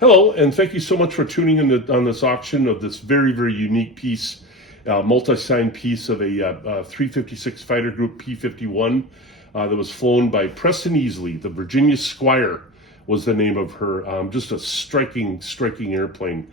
Hello, and thank you so much for tuning in on this auction of this very, very unique piece, multi-sign piece of a 356 Fighter Group P-51 that was flown by Preston Easley. The Virginia Squire was the name of her. Just a striking, striking airplane.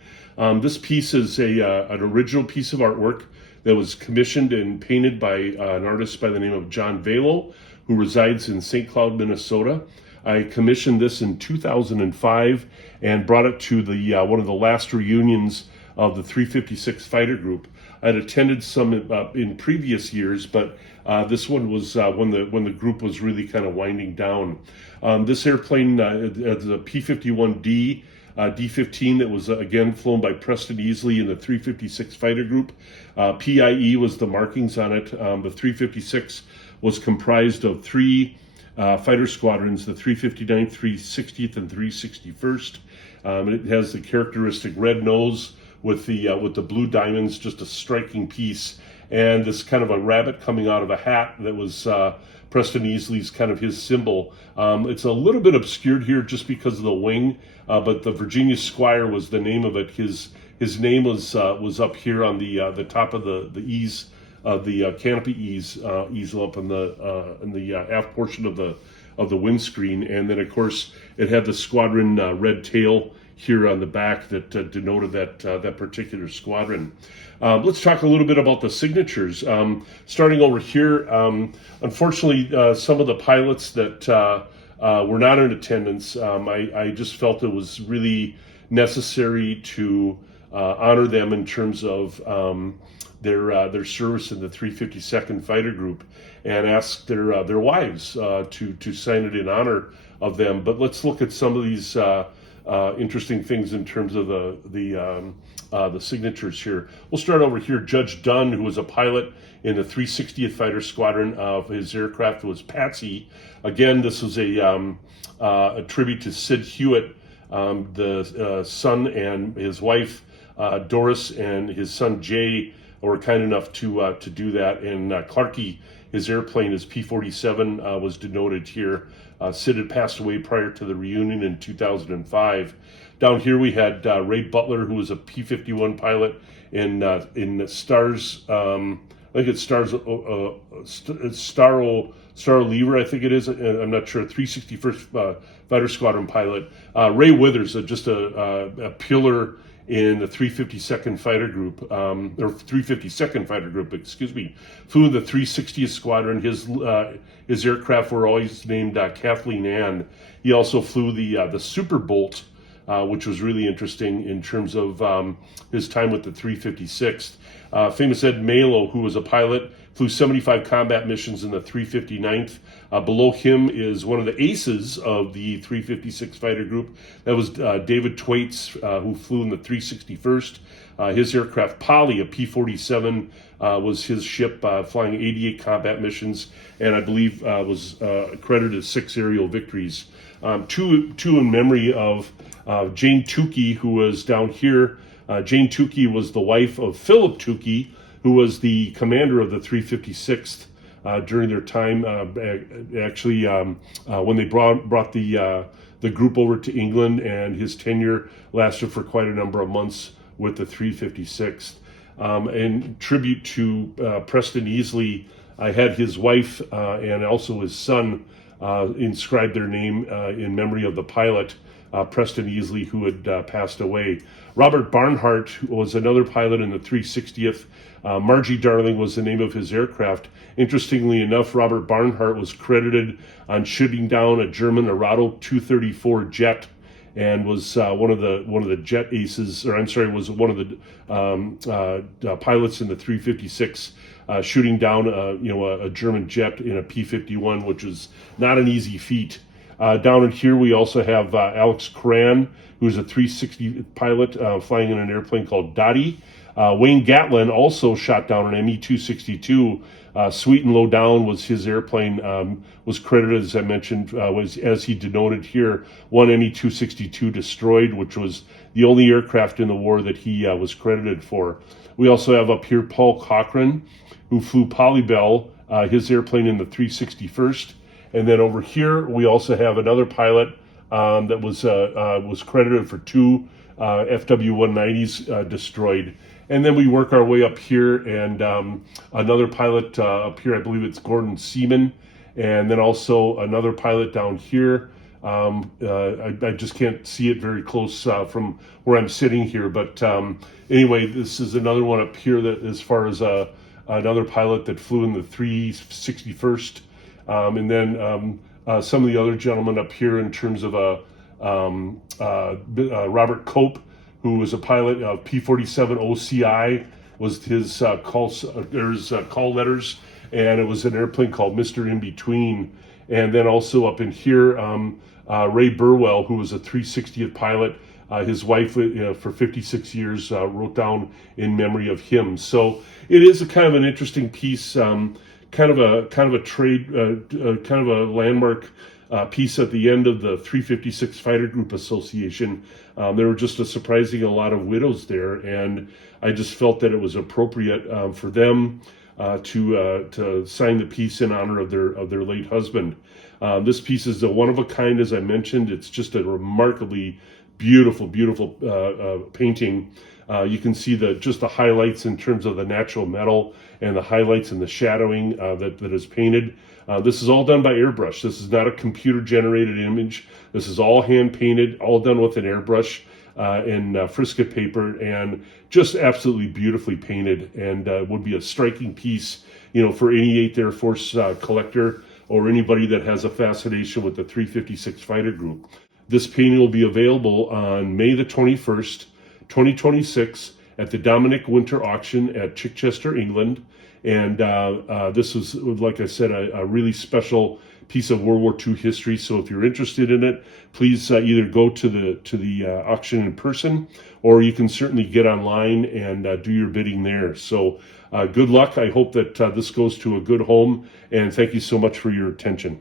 This piece is an original piece of artwork that was commissioned and painted by an artist by the name of John Valo, who resides in St. Cloud, Minnesota. I commissioned this in 2005 and brought it to the one of the last reunions of the 356 Fighter Group. I'd attended some in previous years, but this one was when the group was really kind of winding down. This airplane is a P-51D D-15 that was again flown by Preston Easley in the 356 Fighter Group. PIE was the markings on it. The 356 was comprised of three fighter squadrons, the 359th, 360th, and 361st. It has the characteristic red nose with the blue diamonds, just a striking piece, and this kind of a rabbit coming out of a hat that was Preston Easley's kind of his symbol. It's a little bit obscured here just because of the wing, but the Virginia Squire was the name of it. His name was up here on the top of the ease of the canopy easel up in the aft portion of the windscreen, and then of course it had the squadron red tail here on the back that denoted that particular squadron. Let's talk a little bit about the signatures. Starting over here, unfortunately, some of the pilots that were not in attendance, I just felt it was really necessary to honor them in terms of their service in the 352nd Fighter Group, and ask their wives to sign it in honor of them. But let's look at some of these interesting things in terms of the signatures here. We'll start over here. Judge Dunn, who was a pilot in the 360th Fighter Squadron, of his aircraft was Patsy. Again, this was a tribute to Sid Hewitt, the son, and his wife Doris, and his son Jay were kind enough to do that. And Clarkey, his airplane, his P-47, was denoted here. Sid had passed away prior to the reunion in 2005. Down here we had Ray Butler, who was a P-51 pilot in Stars. I think it's Stars, Star Lever, I think it is. I'm not sure. 361st Fighter Squadron pilot. Ray Withers, just a pillar in the 352nd Fighter Group, or 352nd Fighter Group, excuse me, flew the 360th Squadron. His aircraft were always named Kathleen Ann. He also flew the Super Bolt, which was really interesting in terms of his time with the 356th. Famous Ed Malo, who was a pilot, flew 75 combat missions in the 359th. Below him is one of the aces of the 356 Fighter Group. That was David Twaits, who flew in the 361st. His aircraft, Polly, a P-47, was his ship, flying 88 combat missions, and I believe was accredited 6 aerial victories. Two in memory of Jane Tukey, who was down here. Jane Tukey was the wife of Philip Tukey, who was the commander of the 356th during their time. When they brought the group over to England, and his tenure lasted for quite a number of months with the 356th. In tribute to Preston Easley, I had his wife and also his son inscribe their name in memory of the pilot, Preston Easley, who had passed away. Robert Barnhart was another pilot in the 360th. Margie Darling was the name of his aircraft. Interestingly enough, Robert Barnhart was credited on shooting down a German Arado 234 jet, and was one of the jet aces, or I'm sorry, was one of the pilots in the 356, shooting down a German jet in a P-51, which was not an easy feat. Down in here we also have Alex Cran, who's a 360 pilot flying in an airplane called Dottie. Wayne Gatlin also shot down an ME-262. Sweet and Low Down was his airplane, was credited, as I mentioned, was, as he denoted here, one ME-262 destroyed, which was the only aircraft in the war that he was credited for. We also have up here Paul Cochran, who flew Polybell, his airplane in the 361st. And then over here, we also have another pilot, that was credited for 2 FW-190s destroyed. And then we work our way up here, and another pilot up here, I believe it's Gordon Seaman, and then also another pilot down here. I just can't see it very close from where I'm sitting here, but anyway, this is another one up here that, as far as another pilot that flew in the 361st, and then some of the other gentlemen up here in terms of Robert Cope, who was a pilot of P-47 OCI, was his call letters, and it was an airplane called Mr. In Between. And then also up in here, Ray Burwell, who was a 360th pilot, his wife for 56 years wrote down in memory of him. So it is a kind of an interesting piece, kind of a trade, kind of a landmark piece at the end of the 356 Fighter Group Association. There were just a surprising a lot of widows there, and I just felt that it was appropriate for them to sign the piece in honor of their late husband. This piece is a one of a kind, as I mentioned. It's just a remarkably beautiful painting. You can see just the highlights in terms of the natural metal and the highlights and the shadowing that is painted. This is all done by airbrush. This is not a computer-generated image. This is all hand-painted, all done with an airbrush in Frisket paper, and just absolutely beautifully painted, and would be a striking piece, for any 8th Air Force collector or anybody that has a fascination with the 356 Fighter Group. This painting will be available on May the 21st, 2026 at the Dominic Winter Auction at Chichester, England. And this was, like I said, a really special piece of World War II history. So if you're interested in it, please either go to the auction in person, or you can certainly get online and do your bidding there. So good luck. I hope that this goes to a good home, and thank you so much for your attention.